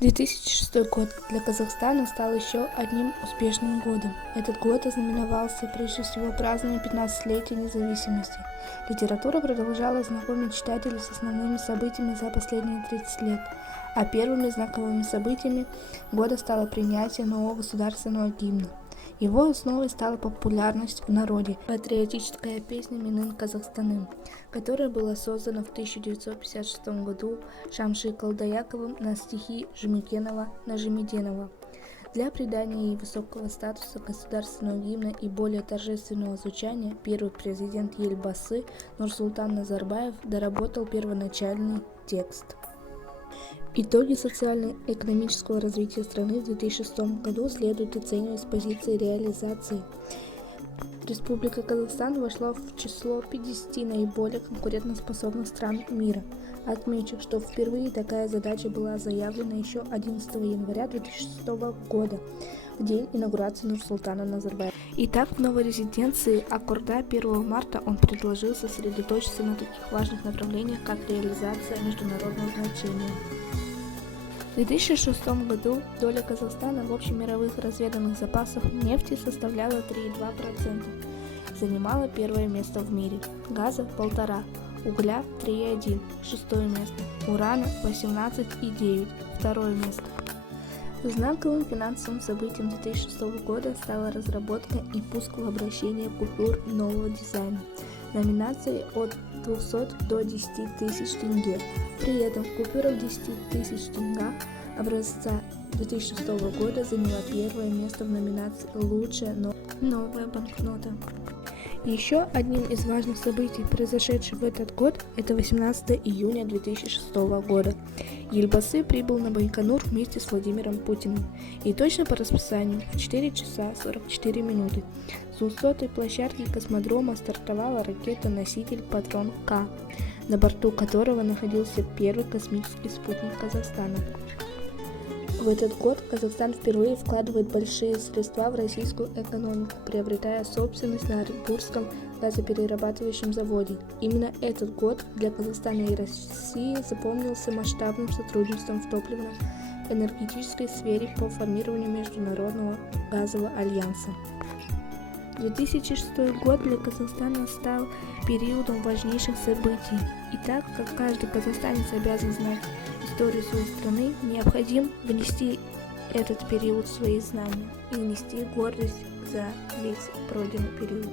2006 год для Казахстана стал еще одним успешным годом. Этот год ознаменовался прежде всего празднованием 15-летия независимости. Литература продолжала знакомить читателей с основными событиями за последние 30 лет, а первыми знаковыми событиями года стало принятие нового государственного гимна. Его основой стала популярность в народе патриотическая песня «Менің Қазақстаным», которая была создана в 1956 году Шамши Қалдаяқовым на стихи Нажимеденова. Для придания ей высокого статуса государственного гимна и более торжественного звучания первый президент Елбасы Нурсултан Назарбаев доработал первоначальный текст. Итоги социально-экономического развития страны в 2006 году следует оценивать с позиции реализации. Республика Казахстан вошла в число 50 наиболее конкурентоспособных стран мира. Отмечу, что впервые такая задача была заявлена еще 11 января 2006 года, в день инаугурации Нурсултана Назарбаева. Итак, в новой резиденции Аккорда 1 марта он предложил сосредоточиться на таких важных направлениях, как реализация международного значения. В 2006 году доля Казахстана в общемировых разведанных запасах нефти составляла 3,2%, занимала первое место в мире, газа 1,5%, угля 3,1%, шестое место, урана 18,9%, второе место. Знаковым финансовым событием 2006 года стала разработка и пуск в обращение купюр нового дизайна, номинацией от 200 до 10 тысяч тенге. При этом купюра в 10 тысяч тенге образца 2006 года заняла первое место в номинации «Лучшая новая банкнота». Еще одним из важных событий, произошедших в этот год, это 18 июня 2006 года. Елбасы прибыл на Байконур вместе с Владимиром Путиным. И точно по расписанию в 4 часа 44 минуты с высотой площадки космодрома стартовала ракета-носитель «Патрон-К», на борту которого находился первый космический спутник Казахстана. В этот год Казахстан впервые вкладывает большие средства в российскую экономику, приобретая собственность на Оренбургском газоперерабатывающем заводе. Именно этот год для Казахстана и России запомнился масштабным сотрудничеством в топливно-энергетической сфере по формированию Международного газового альянса. 2006 год для Казахстана стал периодом важнейших событий. И так как каждый казахстанец обязан знать историю своей страны, необходимо внести этот период в свои знания и внести гордость за весь пройденный период.